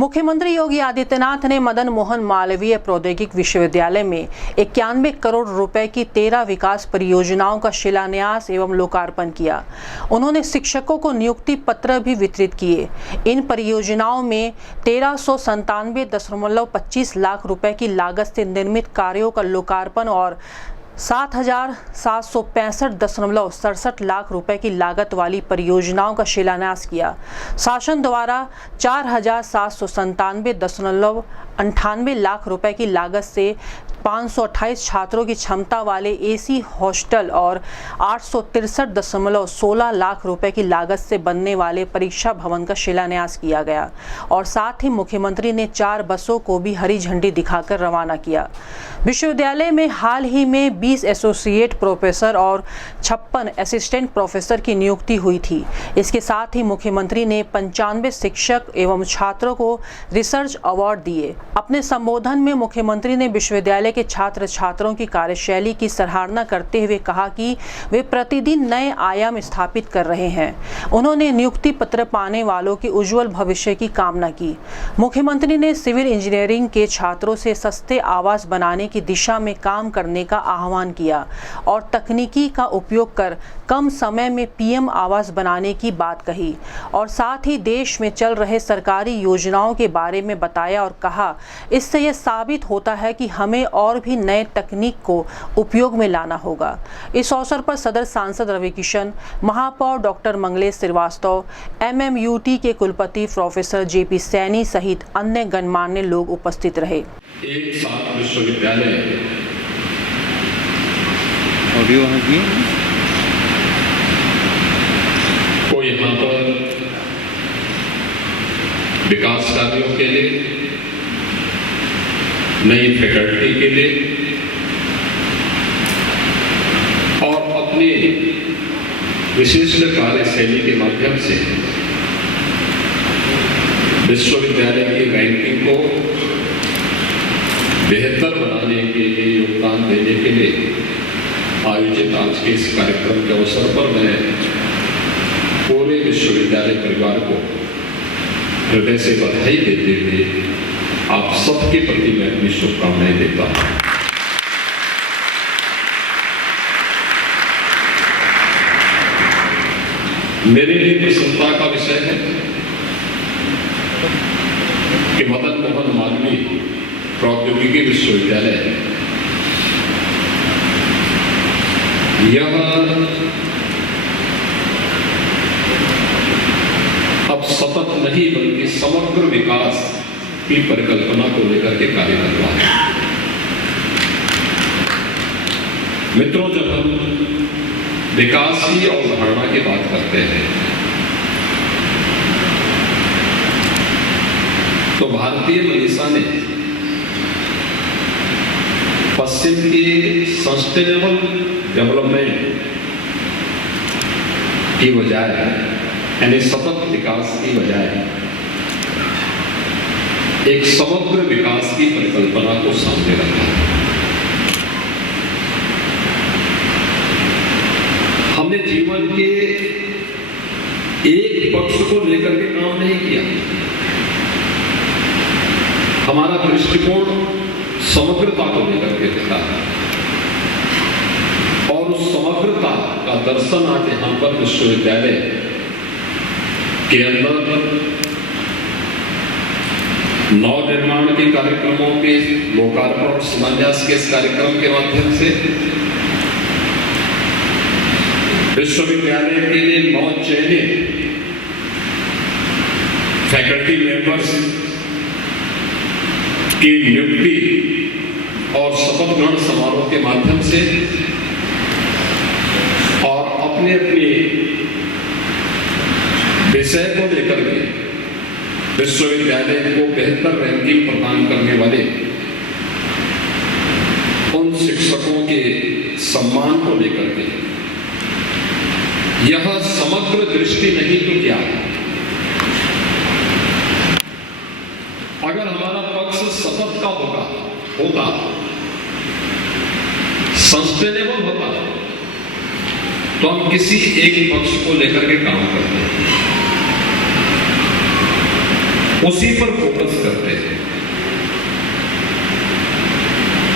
मुख्यमंत्री योगी आदित्यनाथ ने मदन मोहन मालवीय प्रौद्योगिक विश्वविद्यालय में 91 करोड़ रुपए की 13 विकास परियोजनाओं का शिलान्यास एवं लोकार्पण किया। उन्होंने शिक्षकों को नियुक्ति पत्र भी वितरित किए। इन परियोजनाओं में 1397.25 लाख रुपए की लागत से निर्मित कार्यों का लोकार्पण और 7,765.67 लाख रुपए की लागत वाली परियोजनाओं का शिलान्यास किया। शासन द्वारा 4,797.98 लाख रुपए की लागत से 528 छात्रों की क्षमता वाले एसी हॉस्टल और 863.16 लाख रुपए की लागत से बनने वाले परीक्षा भवन का शिलान्यास किया गया और साथ ही मुख्यमंत्री ने 4 बसों को भी हरी झंडी दिखाकर रवाना किया। विश्वविद्यालय में हाल ही में 20 एसोसिएट प्रोफेसर और 56 असिस्टेंट प्रोफेसर की नियुक्ति हुई थी। इसके साथ ही मुख्यमंत्री ने 95 शिक्षक एवं छात्रों को रिसर्च अवार्ड दिए। अपने संबोधन में मुख्यमंत्री ने विश्वविद्यालय के छात्र छात्रों की कार्यशैली की सराहना करते हुए कहा कि वे प्रतिदिन नए आयाम स्थापित कर रहे हैं। उन्होंने नियुक्ति पत्र पाने वालों के उज्जवल भविष्य की कामना की। मुख्यमंत्री ने सिविल इंजीनियरिंग के छात्रों से सस्ते आवास बनाने की दिशा में काम करने का आह्वान किया और तकनीकी का उपयोग कर कम समय में पीएम आवास बनाने की बात कही और साथ ही देश में चल रहे सरकारी योजनाओं के बारे में बताया और कहा, इससे यह साबित होता है कि हमें और भी नए तकनीक को उपयोग में लाना होगा। इस अवसर पर सदर सांसद रवि किशन, महापौर डॉक्टर मंगलेश श्रीवास्तव, MMUT के कुलपति प्रोफेसर JP सैनी सहित अन्य गणमान्य लोग उपस्थित रहे। एक साथ विश्वविद्यालय को यहाँ पर विकास कार्यों के लिए, नई फैकल्टी के लिए और अपनी विशिष्ट कार्यशैली के माध्यम से विश्वविद्यालय की रैंकिंग को बेहतर बनाने के लिए योगदान देने के लिए आयोजित आज के इस कार्यक्रम के अवसर पर मैं पूरे विश्वविद्यालय परिवार को हृदय से बधाई देते हुए आप सबके प्रति मैं अपनी शुभकामनाएं देता हूं। मेरे लिए प्रसन्नता का विषय है कि मदन मोहन मालवीय प्रौद्योगिकी विश्वविद्यालय यह अब सतत नहीं बल्कि समग्र विकास की परिकल्पना को लेकर के कार्य कर रहा है। मित्रों, जब हम विकास की अवधारणा की बात करते हैं तो भारतीय मनीषा ने पश्चिम की सस्टेनेबल डेवलपमेंट की बजाय यानी सतत विकास की बजाय एक समग्र विकास की परिकल्पना को सामने रखा। हमने जीवन के एक पक्ष को लेकर के काम नहीं किया। हमारा दृष्टिकोण समग्रता को लेकर के देखा और उस समग्रता का दर्शन आज यहां पर विश्वविद्यालय के अंदर नव निर्माण के कार्यक्रमों के लोकार्पण और शिलान्यास के इस कार्यक्रम के माध्यम से विश्वविद्यालय के लिए नव चयनित फैकल्टी मेंबर्स की नियुक्ति और शपथ ग्रहण समारोह के माध्यम से और अपने अपने विषय को लेकर के विश्वविद्यालय को बेहतर रैंकिंग प्रदान करने वाले उन शिक्षकों के सम्मान को लेकर के यह समग्र दृष्टि नहीं तो क्या है? अगर हमारा पक्ष सतत का होता सस्टेनेबल होता तो हम किसी एक पक्ष को लेकर के काम करते हैं। उसी पर फोकस करते हैं।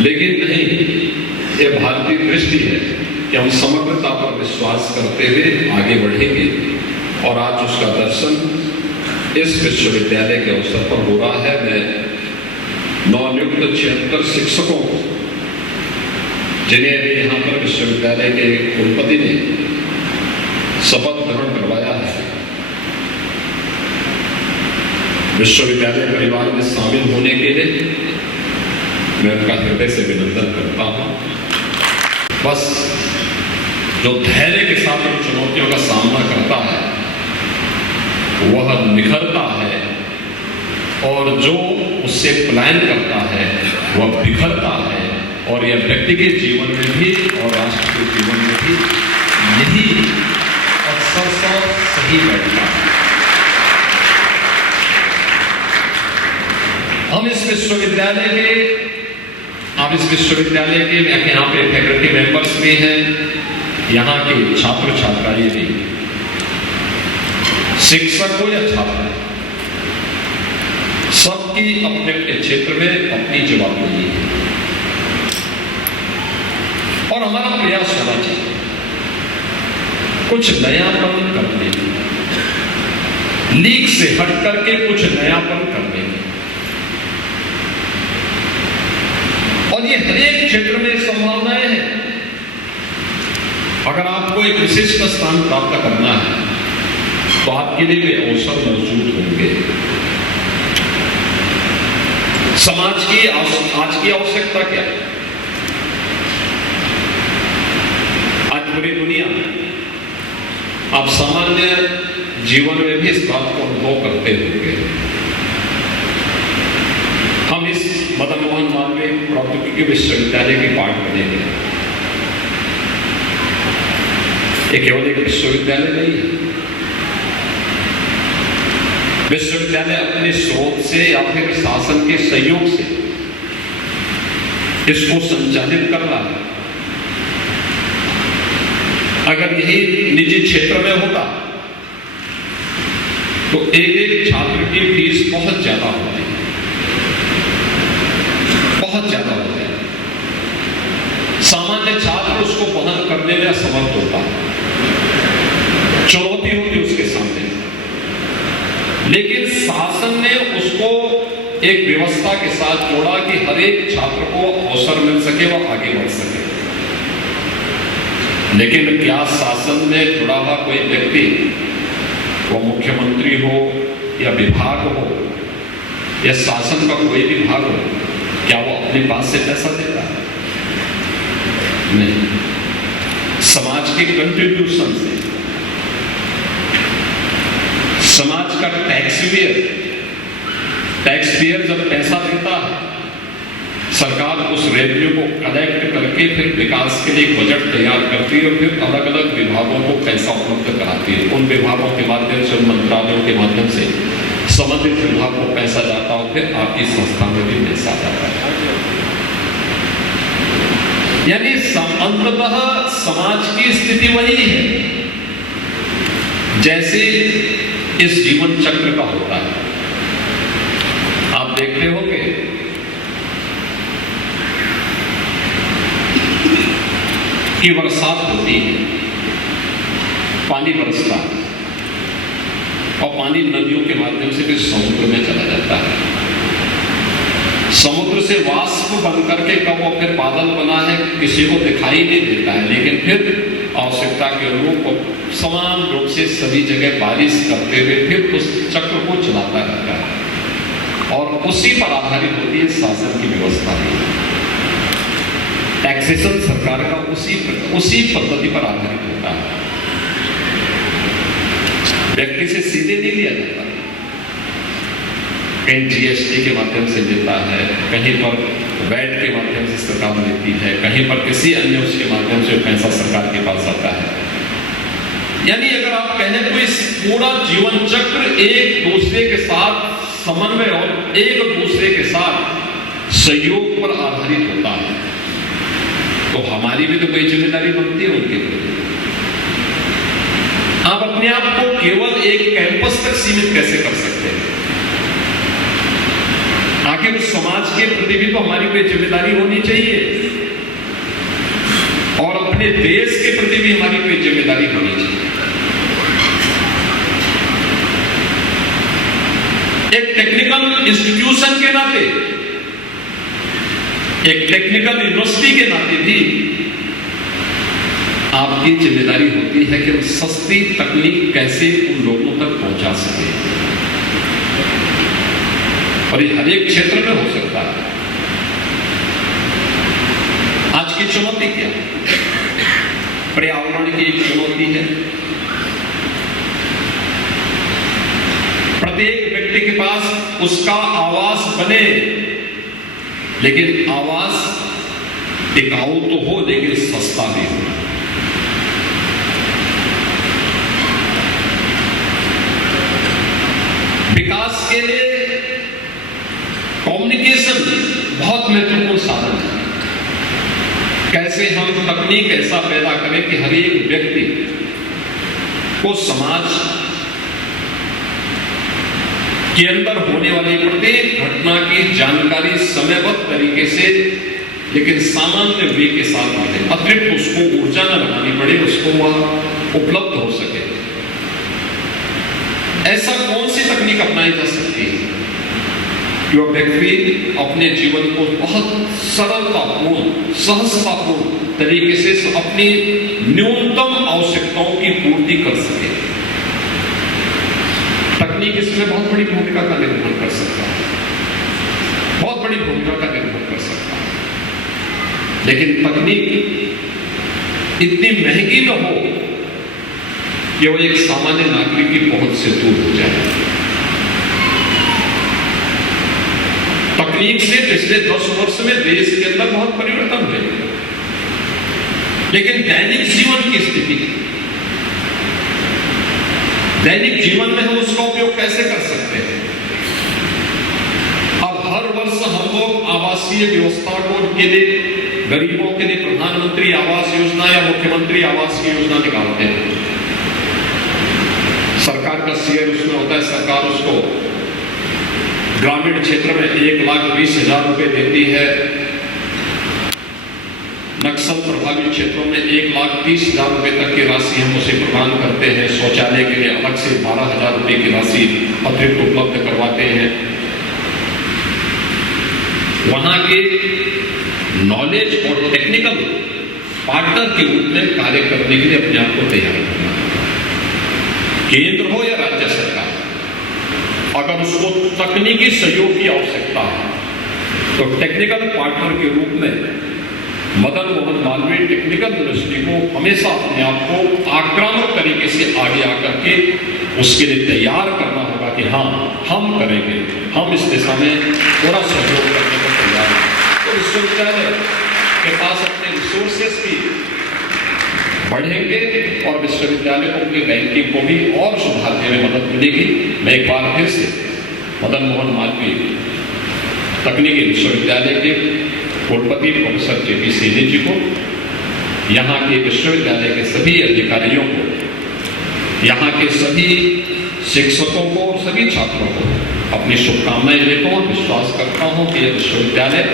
लेकिन नहीं, ये भारतीय दृष्टि है कि हम समग्रता पर विश्वास करते हुए आगे बढ़ेंगे और आज उसका दर्शन इस विश्वविद्यालय के अवसर पर हो रहा है। मैं नवनियुक्त 76 शिक्षकों को, जिन्हें अभी यहाँ पर विश्वविद्यालय के कुलपति ने शपथ ग्रहण करवाया है, विश्वविद्यालय परिवार में शामिल होने के लिए मैं उनका हृदय से अभिनंदन करता हूँ। बस जो धैर्य के साथ इन चुनौतियों का सामना करता है वह निखरता है, और जो उससे पलायन करता है वह बिखरता है। और यह व्यक्ति के जीवन में भी और राष्ट्र के जीवन में भी यही अक्सर सही बैठता है। हम इस विश्वविद्यालय के, आप इस विश्वविद्यालय के यहाँ पे फैकल्टी मेंबर्स भी हैं, यहाँ के छात्र छात्राएं भी, शिक्षक हो या छात्र, सबकी अपने अपने क्षेत्र में अपनी जवाबदेही है और हमारा प्रयास होना चाहिए कुछ नयापन करने की, लीक से हट करके कुछ नयापन करने की। और ये हर एक क्षेत्र में संभावनाएं हैं। अगर आपको एक विशिष्ट स्थान प्राप्त करना है तो आपके लिए भी अवसर मौजूद होंगे। समाज की आज की आवश्यकता क्या है? आज पूरी दुनिया में आप सामान्य जीवन में भी इस बात को अनुभव करते होंगे। हम इस मदन मोहन मालवीय प्रौद्योगिकी विश्वविद्यालय के पार्ट बनेंगे। ये केवल एक विश्वविद्यालय नहीं है। विश्वविद्यालय अपने स्रोत से या फिर शासन के सहयोग से इसको संचालित कर रहा है। अगर यही निजी क्षेत्र में होता तो एक छात्र की फीस बहुत ज्यादा होती है, बहुत ज्यादा होती है। सामान्य छात्र उसको वहन करने में असमर्थ होता है, चुनौती होती उसके सामने। लेकिन शासन ने उसको एक व्यवस्था के साथ जोड़ा कि हर एक छात्र को अवसर मिल सके, वह आगे बढ़ सके। लेकिन क्या शासन में जुड़ा हुआ कोई व्यक्ति, वो मुख्यमंत्री हो या विभाग हो या शासन का कोई भी भाग हो, क्या वो अपने पास से पैसा देता है? नहीं। समाज के कंट्रीब्यूशन से, समाज का टैक्स पेयर जब पैसा देता है, सरकार उस रेवेन्यू को कलेक्ट करके फिर विकास के लिए एक बजट तैयार करती है और फिर अलग अलग विभागों को पैसा उपलब्ध कराती है। उन विभागों के माध्यम से, उन मंत्रालयों के माध्यम से संबंधित विभाग को पैसा जाता हो, फिर आपकी संस्था में भी पैसा जाता है। यानी अंततः समाज की स्थिति वही है जैसे इस जीवन चक्र का होता है। आप देखते होंगे कि बरसात होती है, पानी बरसता है और पानी नदियों के माध्यम से फिर समुद्र में चला जाता है। समुद्र से वाष्प बन करके कब वो फिर बादल बना है किसी को दिखाई नहीं देता है, लेकिन फिर आवश्यकता के अनुरूप समान रूप से सभी जगह बारिश करते हुए फिर उस चक्र को चलाता रहता है। और उसी पर आधारित होती है शासन की व्यवस्था भी। टैक्सेशन सरकार का उसी पद्धति पर आधारित होता है। व्यक्ति से सीधे नहीं लिया जाता, कहीं जीएसटी के माध्यम से लेता है, कहीं पर वैट के माध्यम से सरकार लेती है, कहीं पर किसी अन्य उसके माध्यम से पैसा सरकार के पास आता है। यानी अगर आप कहें तो इस पूरा जीवन चक्र एक दूसरे के साथ समन्वय और एक दूसरे के साथ सहयोग पर आधारित होता है। तो हमारी भी तो कोई जिम्मेदारी बनती है उनके प्रति। आप अपने आप को केवल एक कैंपस तक सीमित कैसे कर सकते हैं? के प्रति भी तो हमारी कोई जिम्मेदारी होनी चाहिए और अपने देश के प्रति भी हमारी कोई जिम्मेदारी होनी चाहिए। एक टेक्निकल इंस्टीट्यूशन के नाते, एक टेक्निकल यूनिवर्सिटी के नाते भी आपकी जिम्मेदारी होती है कि हम सस्ती तकनीक कैसे उन लोगों तक पहुंचा सके, और ये हर एक क्षेत्र में हो सकता है। आज की चुनौती क्या है? पर्यावरण की एक चुनौती है। प्रत्येक व्यक्ति के पास उसका आवास बने, लेकिन आवास टिकाऊ तो हो, लेकिन सस्ता भी हो। विकास के लिए कम्युनिकेशन बहुत महत्वपूर्ण साधन है। कैसे हम तकनीक ऐसा पैदा करें कि हर एक व्यक्ति को समाज के अंदर होने वाली प्रत्येक घटना की जानकारी समयबद्ध तरीके से, लेकिन सामान्य वे के साथ मिले, अतिरिक्त उसको ऊर्जा न लगानी पड़े, उसको वह उपलब्ध हो सके। ऐसा कौन सी तकनीक अपनाई जा सकती है कि वह व्यक्ति अपने जीवन को बहुत सरलतापूर्ण, सहजतापूर्ण तरीके से अपनी न्यूनतम आवश्यकताओं की पूर्ति कर सके। तकनीक इसमें बहुत बड़ी भूमिका का निर्वहन कर सकता है, बहुत बड़ी भूमिका का निर्वहन कर सकता है, लेकिन तकनीक इतनी महंगी न हो कि वो एक सामान्य नागरिक की पहुंच से दूर हो जाए। तकनीक से पिछले 10 वर्ष में देश के अंदर बहुत परिवर्तन हुए, लेकिन दैनिक जीवन की स्थिति, दैनिक जीवन में हम उसका उपयोग कैसे कर सकते हैं? अब हर वर्ष हम लोग आवासीय व्यवस्था को के लिए, गरीबों के लिए प्रधानमंत्री आवास योजना या मुख्यमंत्री आवास की योजना निकालते हैं। सरकार का शेयर उसमें होता है, सरकार उसको ग्रामीण क्षेत्र में 1,20,000 रुपए देती है, नक्सल प्रभावित क्षेत्रों में 1,30,000 रुपए तक की राशि हम उसे प्रदान करते हैं। शौचालय के लिए अलग से 12,000 रुपए की राशि अतिरिक्त उपलब्ध करवाते हैं। वहां के नॉलेज और टेक्निकल पार्टनर के रूप में कार्य करने के लिए अपने आप को तैयार करना है। केंद्र हो या राज्य सरकार, अगर उसको तकनीकी सहयोग की आवश्यकता है तो टेक्निकल पार्टनर के रूप में मदन मोहन मालवीय टेक्निकल यूनिवर्सिटी को हमेशा अपने आप को आक्रामक तरीके से आगे आकर के उसके लिए तैयार करना होगा कि हाँ, हम करेंगे, हम इस दिशा में पूरा सहयोग करने को तैयार हैं। तो विश्वविद्यालय के पास अपने रिसोर्सेस भी बढ़ेंगे और विश्वविद्यालय को अपनी रैंकिंग को भी और सुधारने में मदद मिलेगी। मैं एक बार फिर से मदन मोहन मालवीय तकनीकी विश्वविद्यालय के कुलपति प्रोफेसर JP सेनी जी को, यहाँ के विश्वविद्यालय के सभी अधिकारियों को, यहाँ के सभी शिक्षकों को और सभी छात्रों को अपनी शुभकामनाएं देता हूँ। विश्वास करता हूँ कि यह विश्वविद्यालय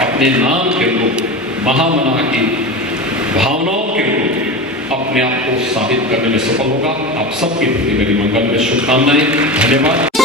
अपने नाम के रूप, महामना की भावनाओं के रूप अपने आप को साबित करने में सफल होगा। आप सबके प्रति मेरी मंगल में शुभकामनाएं। धन्यवाद।